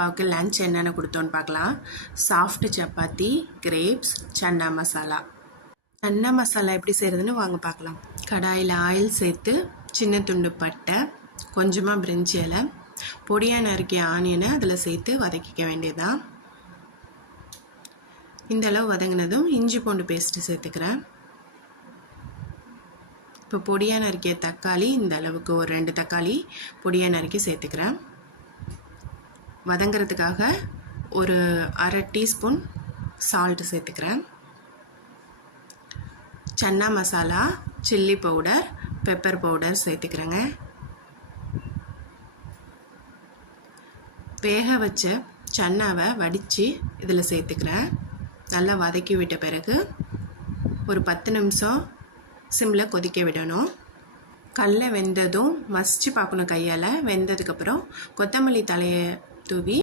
பாப்பாவுக்கு லன்ச் என்னென்ன கொடுத்தோன்னு பார்க்கலாம். Soft chapati, grapes, chana masala. சன்னா மசாலா எப்படி செய்கிறதுன்னு வாங்க பார்க்கலாம். கடாயில் ஆயில் சேர்த்து சின்ன துண்டு பட்டை, கொஞ்சமாக பிரிஞ்சி இலை, பொடியாக நறுக்கிய ஆனியனை அதில் சேர்த்து வதக்கிக்க வேண்டியதுதான். இந்த அளவு வதங்கினதும் இஞ்சி பூண்டு பேஸ்ட்டு சேர்த்துக்கிறேன். இப்போ பொடியாக நறுக்கிய தக்காளி, இந்த அளவுக்கு ஒரு 2 தக்காளி பொடியாக நறுக்கி சேர்த்துக்கிறேன். வதங்கிறதுக்காக ஒரு அரை டீஸ்பூன் சால்ட்டு சேர்த்துக்கிறேன். Chana masala, chilli powder, pepper powder சேர்த்துக்கிறேங்க. வேக வச்ச சன்னாவை வடித்து இதில் சேர்த்துக்கிறேன். நல்லா வதக்கி விட்ட பிறகு ஒரு 10 நிமிஷம் சிம்மில் கொதிக்க விடணும். கடலை வெந்ததும் மசிச்சு பார்க்கணும் கையால். வெந்ததுக்கப்புறம் கொத்தமல்லி தலையை தூவி